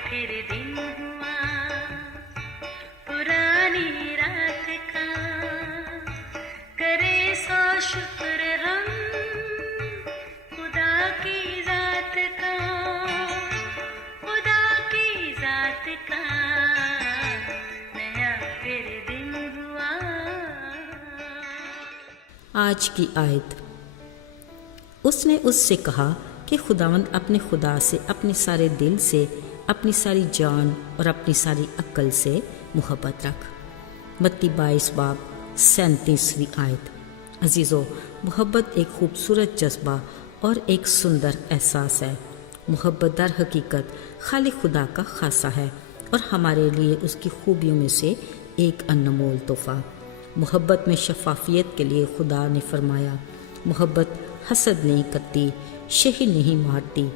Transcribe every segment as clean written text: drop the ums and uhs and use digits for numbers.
फिर दिन हुआ पुरानी रात का, करे सौ शुक्र हम खुदा की जात का, खुदा की जात का, नया फिर दिन हुआ। आज की आयत। उसने उससे कहा कि खुदावंद अपने खुदा से अपने सारे दिल से, अपनी सारी जान और अपनी सारी अक्ल से मोहब्बत रख। मत्ती 22 बाब 37वीं आयत। अजीज़ों, मोहब्बत एक खूबसूरत जज्बा और एक सुंदर एहसास है। मोहब्बत दर हकीकत खाली खुदा का खासा है और हमारे लिए उसकी खूबियों में से एक अनमोल तोहफ़ा। मोहब्बत में शफाफियत के लिए खुदा ने फरमाया, मोहब्बत हसद नहीं करती, शही नहीं मारती,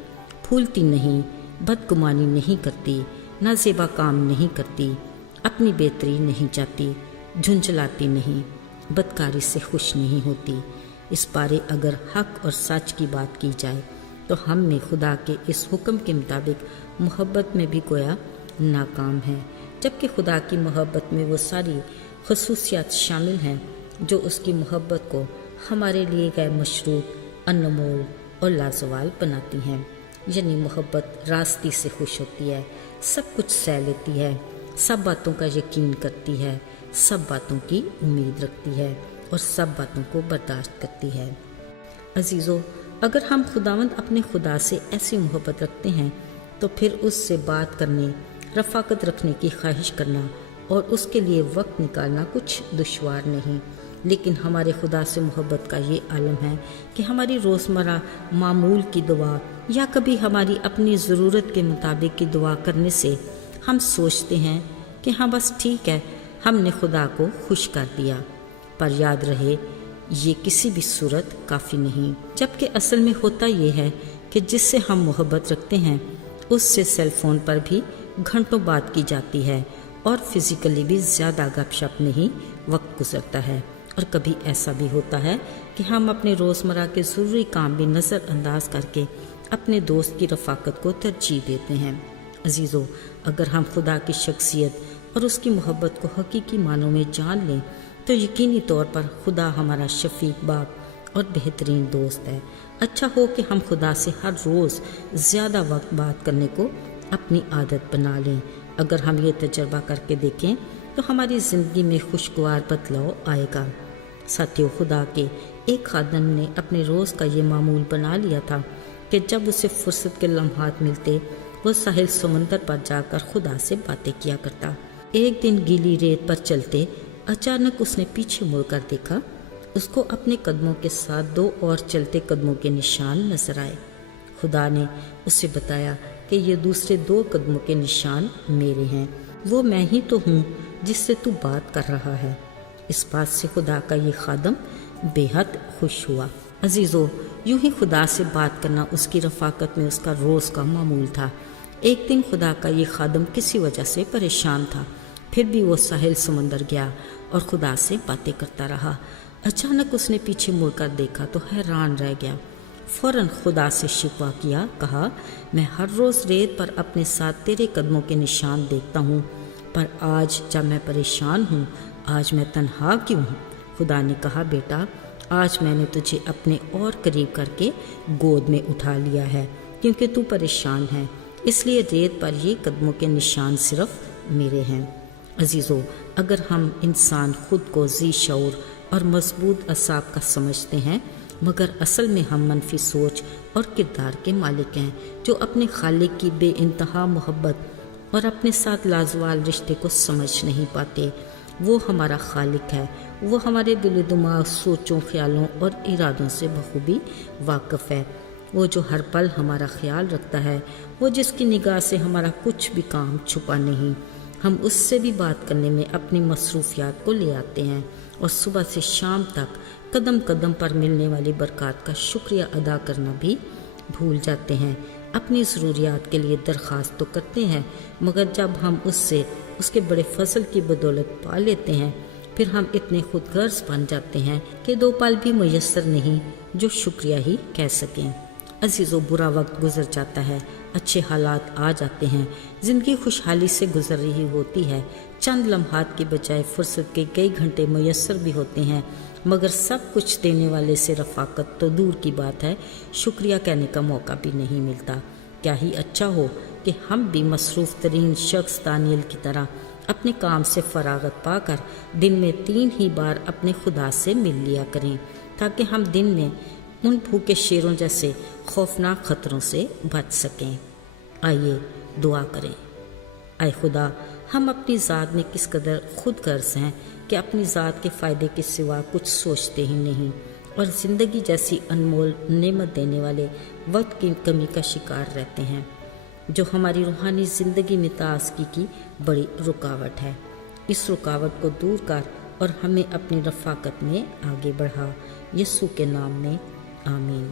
फूलती नहीं, बदगुमानी नहीं करती, नाज़ेबा काम नहीं करती, अपनी बेहतरी नहीं चाहती, झुंझलाती नहीं, बदकारी से खुश नहीं होती। इस बारे अगर हक और सच की बात की जाए तो हम में खुदा के इस हुक्म के मुताबिक मोहब्बत में भी गोया नाकाम है, जबकि खुदा की मोहब्बत में वो सारी खसूसियात शामिल हैं जो उसकी मोहब्बत को हमारे लिए गैर मशरूत, अनमोल और लाजवाल बनाती हैं। यानी मोहब्बत रास्ती से खुश होती है, सब कुछ सह लेती है, सब बातों का यकीन करती है, सब बातों की उम्मीद रखती है और सब बातों को बर्दाश्त करती है। अजीज़ों, अगर हम खुदावंद अपने खुदा से ऐसी मोहब्बत रखते हैं तो फिर उससे बात करने, रफ़ाकत रखने की ख्वाहिश करना और उसके लिए वक्त निकालना कुछ दुश्वार नहीं। लेकिन हमारे खुदा से मोहब्बत का ये आलम है कि हमारी रोज़मर्रा मामूल की दुआ या कभी हमारी अपनी ज़रूरत के मुताबिक की दुआ करने से हम सोचते हैं कि हाँ बस ठीक है, हमने खुदा को खुश कर दिया। पर याद रहे, ये किसी भी सूरत काफ़ी नहीं, जबकि असल में होता ये है कि जिससे हम मोहब्बत रखते हैं उससे सेल फ़ोन पर भी घंटों बात की जाती है और फिज़िकली भी ज़्यादा गपशप में ही वक्त गुजरता है। और कभी ऐसा भी होता है कि हम अपने रोज़मर्रा के ज़रूरी काम भी नज़रअंदाज करके अपने दोस्त की रफ़ाकत को तरजीह देते हैं। अजीज़ों, अगर हम खुदा की शख्सियत और उसकी मोहब्बत को हकीकी मानों में जान लें तो यकीनी तौर पर खुदा हमारा शफीक बाप और बेहतरीन दोस्त है। अच्छा हो कि हम खुदा से हर रोज़ ज़्यादा वक्त बात करने को अपनी आदत बना लें। अगर हम ये तजर्बा करके देखें तो हमारी ज़िंदगी में खुशगवार बदलाव आएगा। साथियों, खुदा के एक खादम ने अपने रोज़ का ये मामूल बना लिया था कि जब उसे फुर्सत के लम्हात मिलते वो साहिल समंदर पर जाकर खुदा से बातें किया करता। एक दिन गीली रेत पर चलते अचानक उसने पीछे मुड़कर देखा। उसको अपने कदमों के साथ 2 और चलते कदमों के निशान नजर आए। खुदा ने उसे बताया कि ये दूसरे 2 कदमों के निशान मेरे हैं, वो मैं ही तो हूँ जिससे तू बात कर रहा है। इस बात से खुदा का ये खादम बेहद खुश हुआ। अजीज़ों, यूं ही खुदा से बात करना उसकी रफ़ाकत में उसका रोज़ का मामूल था। एक दिन खुदा का ये खादम किसी वजह से परेशान था, फिर भी वो साहिल समंदर गया और खुदा से बातें करता रहा। अचानक उसने पीछे मुड़कर देखा तो हैरान रह गया। फ़ौरन खुदा से शिकवा किया, कहा, मैं हर रोज़ रेत पर अपने साथ तेरे कदमों के निशान देखता हूँ, पर आज जब मैं परेशान हूँ, आज मैं तन्हा क्यों हूँ? खुदा ने कहा, बेटा, आज मैंने तुझे अपने और करीब करके गोद में उठा लिया है क्योंकि तू परेशान है, इसलिए रेत पर ये कदमों के निशान सिर्फ मेरे हैं। अजीज़ों, अगर हम इंसान खुद को ज़ी शऊर और मजबूत असाब का समझते हैं, मगर असल में हम मनफी सोच और किरदार के मालिक हैं जो अपने खालिक की बेइंतहा मोहब्बत और अपने साथ लाजवाल रिश्ते को समझ नहीं पाते। वो हमारा खालिक है, वो हमारे दिल दिमाग, सोचों, ख्यालों और इरादों से बखूबी वाकिफ़ है। वो जो हर पल हमारा ख्याल रखता है, वो जिसकी निगाह से हमारा कुछ भी काम छुपा नहीं। हम उससे भी बात करने में अपनी मसरूफियात को ले आते हैं और सुबह से शाम तक कदम कदम पर मिलने वाली बरकत का शुक्रिया अदा करना भी भूल जाते हैं। अपनी ज़रूरियात के लिए दरख्वास्त तो करते हैं, मगर जब हम उससे उसके बड़े फजल की बदौलत पा लेते हैं, फिर हम इतने खुदगर्ज बन जाते हैं कि 2 पल भी मुयस्सर नहीं जो शुक्रिया ही कह सकें। अजीज़ों, बुरा वक्त गुजर जाता है اچھے حالات آ جاتے ہیں، زندگی خوشحالی سے گزر رہی ہوتی ہے، چند لمحات کے بجائے فرصت کے کئی گھنٹے میسر بھی ہوتے ہیں، مگر سب کچھ دینے والے سے رفاقت تو دور کی بات ہے، شکریہ کہنے کا موقع بھی نہیں ملتا۔ کیا ہی اچھا ہو کہ ہم بھی مصروف ترین شخص دانیل کی طرح اپنے کام سے فراغت پا کر دن میں 3 ہی بار اپنے خدا سے مل لیا کریں، تاکہ ہم دن میں ان بھوکے شیروں جیسے خوفناک خطروں سے بچ سکیں۔ آئیے دعا کریں۔ اے خدا، ہم اپنی ذات میں کس قدر خود غرض ہیں کہ اپنی ذات کے فائدے کے سوا کچھ سوچتے ہی نہیں، اور زندگی جیسی انمول نعمت دینے والے وقت کی کمی کا شکار رہتے ہیں، جو ہماری روحانی زندگی میں تازگی کی بڑی رکاوٹ ہے۔ اس رکاوٹ کو دور کر اور ہمیں اپنی رفاقت میں آگے بڑھا، یسوع کے نام میں آمین۔